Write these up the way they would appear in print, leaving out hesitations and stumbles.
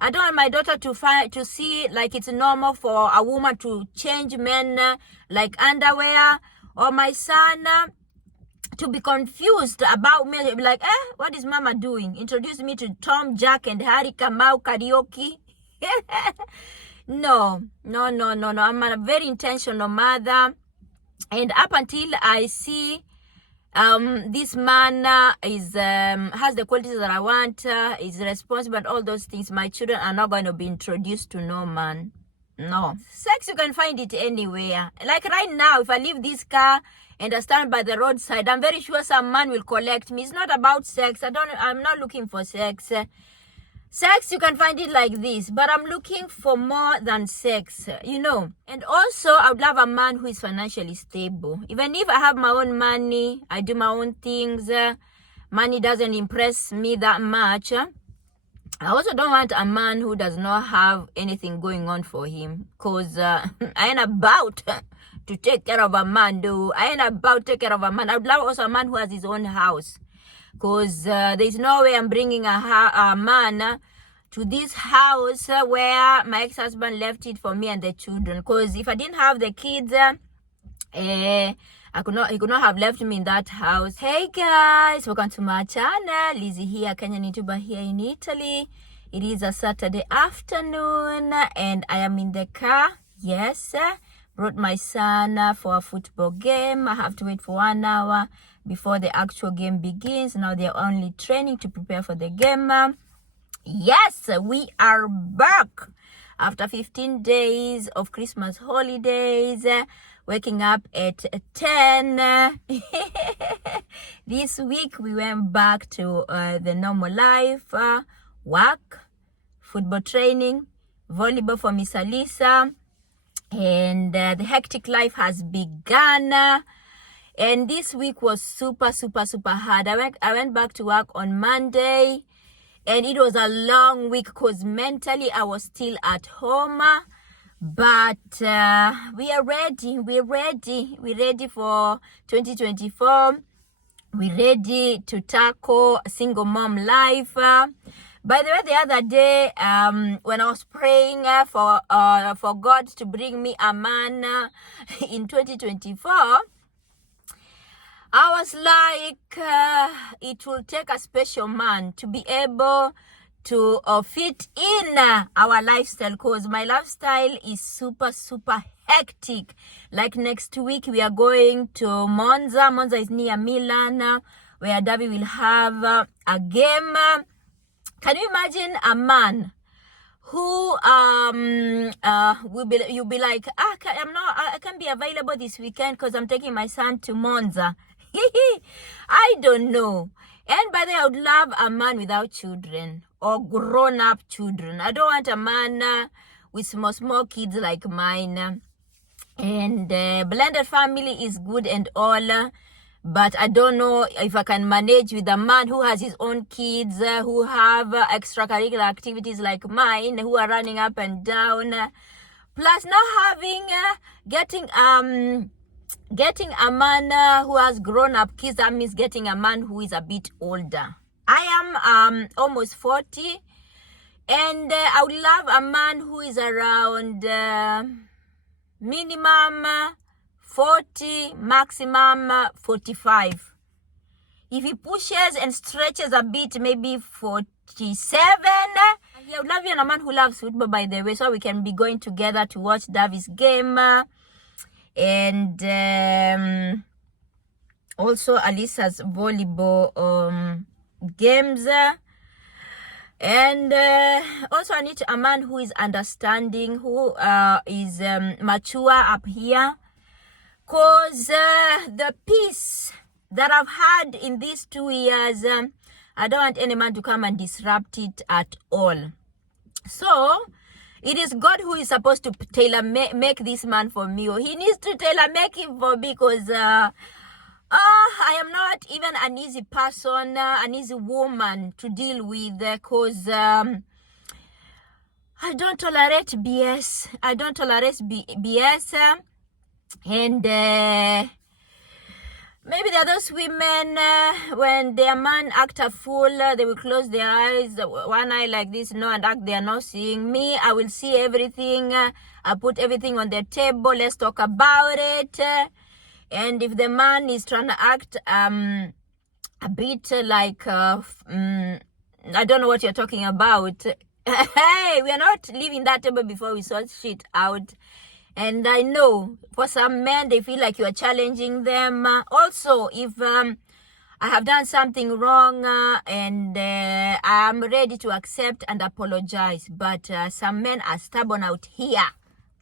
I don't want my daughter to see like it's normal for a woman to change men like underwear, or my son to be confused about me. Be like, what is mama doing? Introduce me to Tom, Jack, and Harry Kamau karaoke. No. I'm a very intentional mother, and up until I see this man has the qualities that I want, is responsible, and all those things, my children are not going to be introduced to no man. No. Sex, you can find it anywhere. Like right now, if I leave this car and I stand by the roadside, I'm very sure some man will collect me. It's not about sex. I'm not looking for sex. Sex, you can find it like this, but I'm looking for more than sex, you know. And also, I would love a man who is financially stable. Even if I have my own money, I do my own things, money doesn't impress me that much. I also don't want a man who does not have anything going on for him, because I ain't about to take care of a man, though. I ain't about to take care of a man. I would love also a man who has his own house. Because there's no way I'm bringing a man to this house where my ex-husband left it for me and the children. Because if I didn't have the kids, he could not have left me in that house. Hey guys, welcome to my channel. Lizzie here, Kenyan YouTuber here in Italy. It is a Saturday afternoon and I am in the car. Yes, brought my son for a football game. I have to wait for 1 hour before the actual game begins. Now they're only training to prepare for the game. Yes, we are back after 15 days of Christmas holidays, waking up at 10. This week we went back to the normal life, work, football training, volleyball for Miss Alisa, and the hectic life has begun. And this week was super hard. I went back to work on Monday, and it was a long week because mentally I was still at home. But we are ready. We're ready for 2024. We're ready to tackle single mom life. By the way, the other day, when I was praying for God to bring me a man in 2024, I was like, it will take a special man to be able to fit in our lifestyle, because my lifestyle is super hectic. Like next week, we are going to Monza. Monza is near Milan, where Davi will have a game. Can you imagine a man who you'll be like, I can't be available this weekend because I'm taking my son to Monza. I don't know. And by the way, I would love a man without children or grown-up children. I don't want a man with small kids like mine. And blended family is good and all, but I don't know if I can manage with a man who has his own kids, who have extracurricular activities like mine, who are running up and down. Plus, not having, getting a man who has grown up kids, that means getting a man who is a bit older. I am almost 40, and I would love a man who is around minimum 40, maximum 45. If he pushes and stretches a bit, maybe 47. I would love you and a man who loves football, by the way, so we can be going together to watch Davi's game. And also Alisa's volleyball games. And also I need a man who is understanding, who is mature up here. Because the peace that I've had in these 2 years, I don't want any man to come and disrupt it at all. So it is God who is supposed to make this man for me. Or he needs to tailor-make him for me, because I am not even an easy person, an easy woman to deal with, because I don't tolerate BS. I don't tolerate BS. And Maybe there are those women, when their man act a fool, they will close their eyes, one eye like this, no, and act they are not seeing. Me, I will see everything. I put everything on the table. Let's talk about it. And if the man is trying to act a bit like, I don't know what you're talking about. Hey, we are not leaving that table before we sort shit out. And I know for some men, they feel like you are challenging them. Also, if I have done something wrong and I'm ready to accept and apologize. But some men are stubborn out here.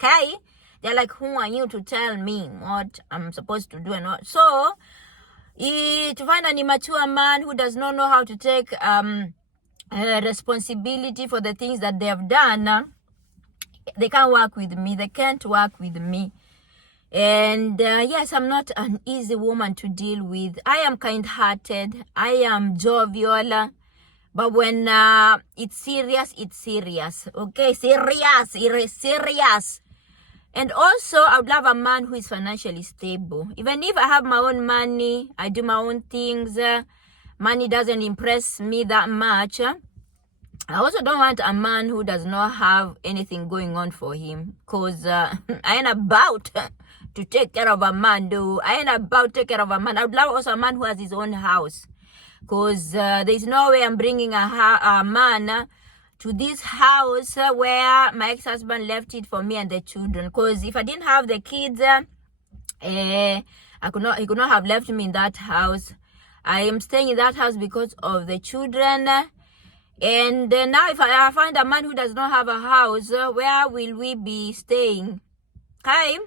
Okay? They're like, who are you to tell me what I'm supposed to do and what? So, to find an immature man who does not know how to take responsibility for the things that they have done, they can't work with me. They can't work with me. And yes, I'm not an easy woman to deal with. I am kind-hearted. I am jovial. But when it's serious, it's serious. Okay, serious. It is serious. And also, I would love a man who is financially stable. Even if I have my own money, I do my own things, money doesn't impress me that much. I also don't want a man who does not have anything going on for him. Because I ain't about to take care of a man, though. I ain't about to take care of a man. I would love also a man who has his own house. Because there's no way I'm bringing a man to this house where my ex-husband left it for me and the children. Because if I didn't have the kids, he could not have left me in that house. I am staying in that house because of the children. And now if I find a man who does not have a house, where will we be staying? Okay?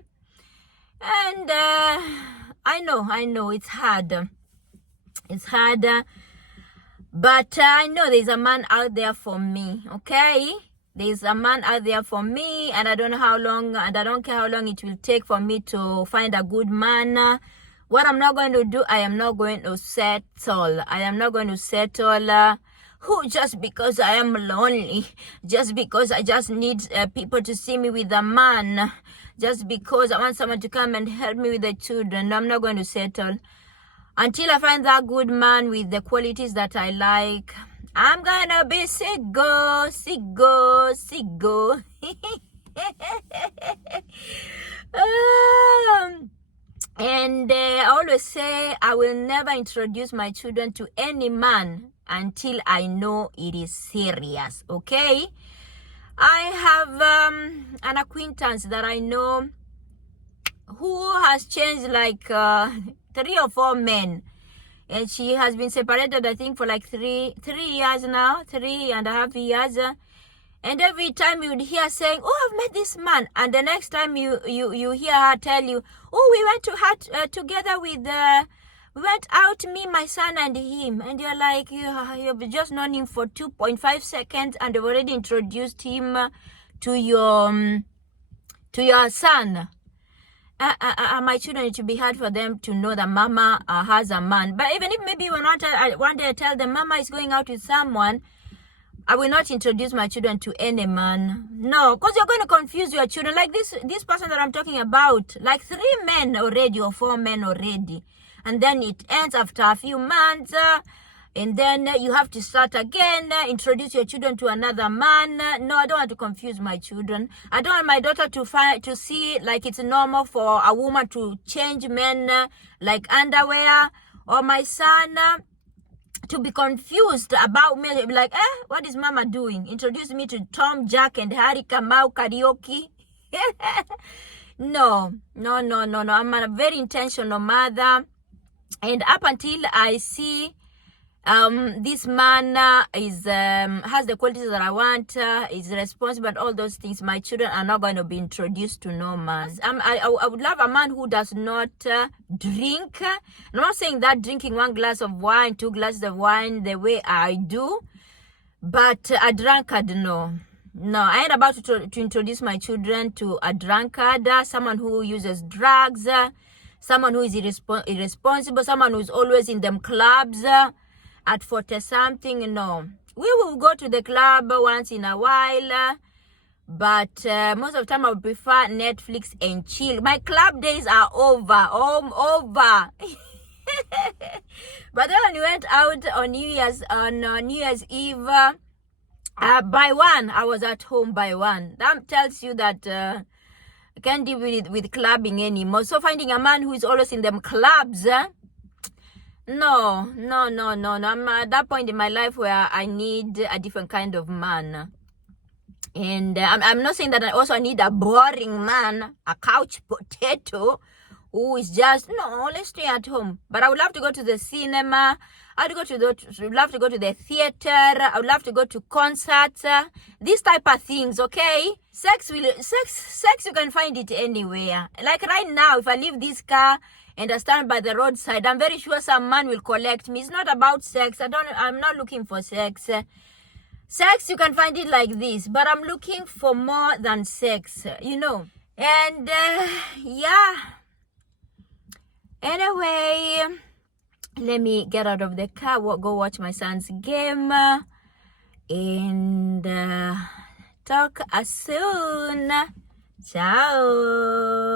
And I know it's hard. It's hard. But I know there's a man out there for me. Okay? There's a man out there for me, and I don't know how long, and I don't care how long it will take for me to find a good man. What I'm not going to do, I am not going to settle. I am not going to settle. Who just because I am lonely, just because I just need people to see me with a man, just because I want someone to come and help me with the children. No, I'm not going to settle. Until I find that good man with the qualities that I like, I'm gonna be single. And I always say I will never introduce my children to any man until I know it is serious. Okay? I have an acquaintance that I know who has changed like 3 or 4 men, and she has been separated, I think, for like 3 years now, 3.5 years. And every time you would hear saying, oh, I've met this man, and the next time you hear her tell you, oh, we went to together with we went out, me, my son, and him. And you're like, you've just known him for 2.5 seconds, and you've already introduced him to your son. My children, it should be hard for them to know that mama has a man. But even if maybe one day I tell them mama is going out with someone, I will not introduce my children to any man. No, because you're going to confuse your children. Like this person that I'm talking about, like 3 men already or 4 men already. And then it ends after a few months. And then you have to start again, introduce your children to another man. No, I don't want to confuse my children. I don't want my daughter to see like it's normal for a woman to change men like underwear. Or my son to be confused about me. Be like, what is mama doing? Introduce me to Tom, Jack, and Harry Kamau karaoke. No. I'm a very intentional mother. And up until I see this man has the qualities that I want, is responsible, all those things, my children are not going to be introduced to no man. I would love a man who does not drink. I'm not saying that drinking 1 glass of wine, 2 glasses of wine the way I do, but a drunkard, no. I ain't about to introduce my children to a drunkard, someone who uses drugs, someone who is irresponsible, someone who's always in them clubs at 40-something. No. We will go to the club once in a while, but most of the time I would prefer Netflix and chill. My club days are over. Over. But then when we went out on New Year's Eve, by 1, I was at home by 1. That tells you that I can't deal with clubbing anymore. So finding a man who is always in them clubs, no. I'm at that point in my life where I need a different kind of man. And I'm not saying that I need a boring man, a couch potato, who is just, no, let's stay at home. But I would love to go to the cinema. Would love to go to the theater. I would love to go to concerts. These type of things, okay? Sex, you can find it anywhere. Like right now, if I leave this car and I stand by the roadside, I'm very sure some man will collect me. It's not about sex. I'm not looking for sex. Sex, you can find it like this. But I'm looking for more than sex, you know. And, yeah. Anyway, let me get out of the car, go watch my son's game, and talk soon. Ciao.